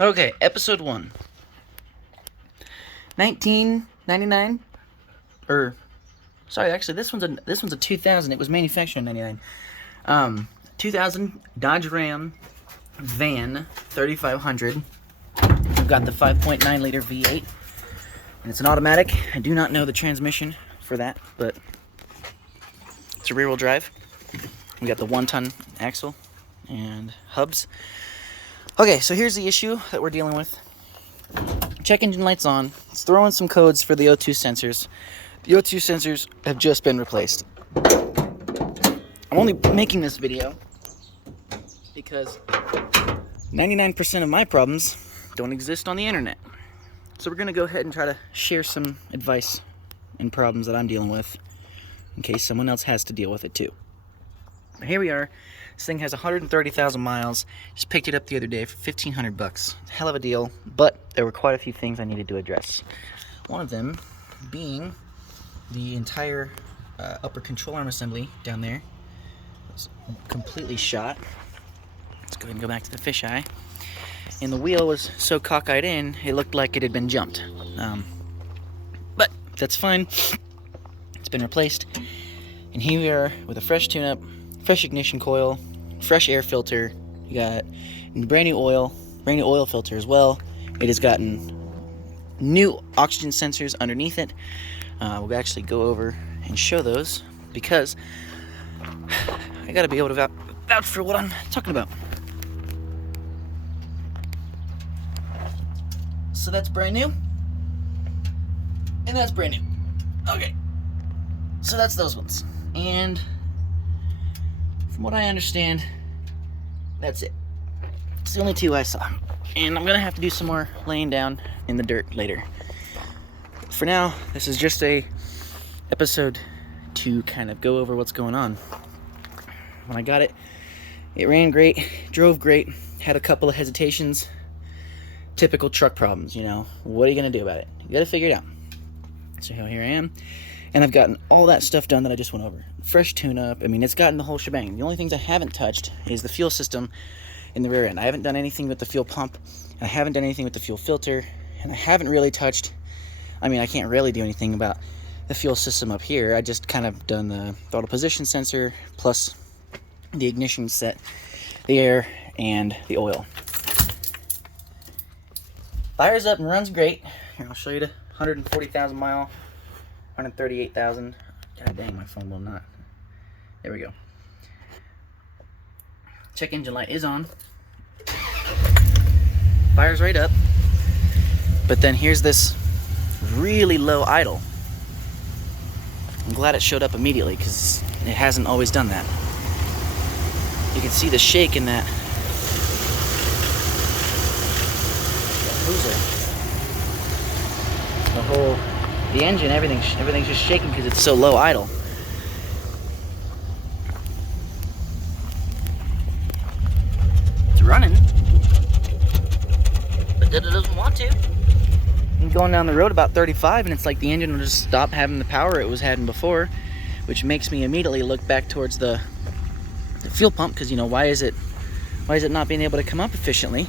Okay, episode 1. 1999, or sorry, actually this one's a 2000. It was manufactured in 99. 2000 Dodge Ram van 3500. We've got the 5.9 liter V8, and it's an automatic. I do not know the transmission for that, but it's a rear wheel drive. We got the 1-ton axle and hubs. Okay, so here's the issue that we're dealing with. Check engine light's on. It's throwing some codes for the O2 sensors. The O2 sensors have just been replaced. I'm only making this video because 99% of my problems don't exist on the internet. So we're going to go ahead and try to share some advice and problems that I'm dealing with in case someone else has to deal with it too. But here we are. This thing has 130,000 miles. Just picked it up the other day for $1,500. Hell of a deal, but there were quite a few things I needed to address. One of them being the entire upper control arm assembly down there. It's completely shot. Let's go ahead and go back to the fisheye. And the wheel was so cockeyed in, it looked like it had been jumped. But that's fine. It's been replaced. And here we are with a fresh tune-up, fresh ignition coil, fresh air filter. You got brand new oil filter as well. It has gotten new oxygen sensors underneath it. We'll actually go over and show those because I gotta be able to vouch for what I'm talking about. So that's brand new, and that's brand new. Okay, so that's those ones, and from what I understand, that's it. It's the only two I saw. And I'm gonna have to do some more laying down in the dirt later. For now, this is just a episode to kind of go over what's going on. When I got it, it ran great, drove great, had a couple of hesitations. Typical truck problems, you know. What are you gonna do about it? You gotta figure it out. So here I am. And I've gotten all that stuff done that I just went over. Fresh tune-up. I mean, it's gotten the whole shebang. The only things I haven't touched is the fuel system in the rear end. I haven't done anything with the fuel pump. I haven't done anything with the fuel filter. And I haven't really touched... I mean, I can't really do anything about the fuel system up here. I just kind of done the throttle position sensor, plus the ignition set, the air, and the oil. Fires up and runs great. Here, I'll show you the 140,000 mile. 138,000. God dang, my phone will not. There we go. Check engine light is on. Fires right up. But then here's this really low idle. I'm glad it showed up immediately because it hasn't always done that. You can see the shake in that boozer. The engine, everything's just shaking because it's so low idle. It's running, but it doesn't want to. I'm going down the road about 35, and it's like the engine will just stop having the power it was having before, which makes me immediately look back towards the fuel pump because, you know, why is it not being able to come up efficiently?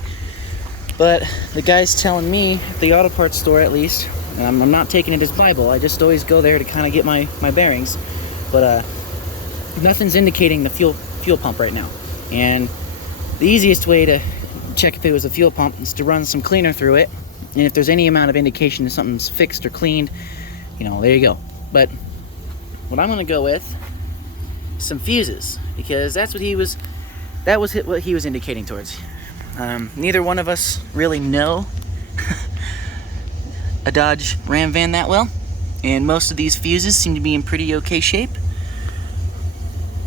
But the guy's telling me at the auto parts store, at least. And I'm not taking it as Bible. I just always go there to kind of get my bearings. But nothing's indicating the fuel pump right now. And the easiest way to check if it was a fuel pump is to run some cleaner through it. And if there's any amount of indication that something's fixed or cleaned, you know, there you go. But what I'm going to go with is some fuses, because that was what he was indicating towards. Neither one of us really know a Dodge Ram van that well, and most of these fuses seem to be in pretty okay shape.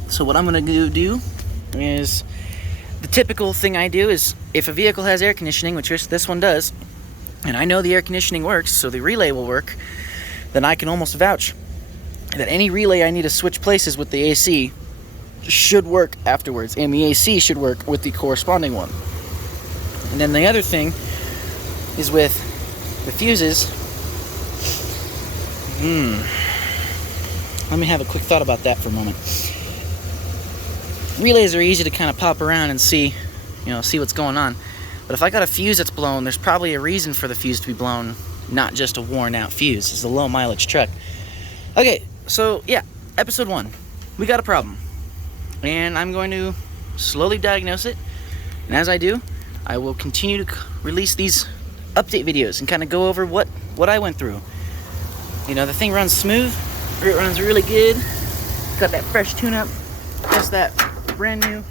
So what I'm going to do is, the typical thing I do is, if a vehicle has air conditioning, which this one does, and I know the air conditioning works, so the relay will work, then I can almost vouch that any relay I need to switch places with the AC should work afterwards, and the AC should work with the corresponding one. And then the other thing is with the fuses. Let me have a quick thought about that for a moment. Relays are easy to kind of pop around and see what's going on. But if I got a fuse that's blown, there's probably a reason for the fuse to be blown, not just a worn out fuse. It's a low mileage truck. Okay, so yeah, episode 1. We got a problem. And I'm going to slowly diagnose it. And as I do, I will continue to release these update videos and kind of go over what I went through. You know, the thing runs smooth, it runs really good. Got that fresh tune-up, just that brand new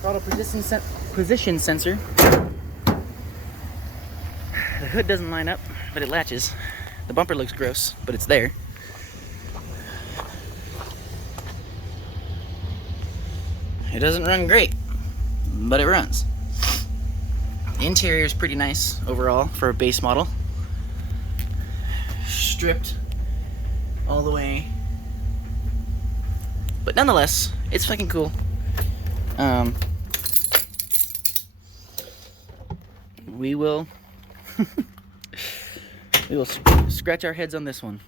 throttle position sensor. The hood doesn't line up, but it latches. The bumper looks gross, but it's there. It doesn't run great, but it runs. The interior is pretty nice overall for a base model. Stripped all the way. But nonetheless, it's fucking cool. We will scratch our heads on this one.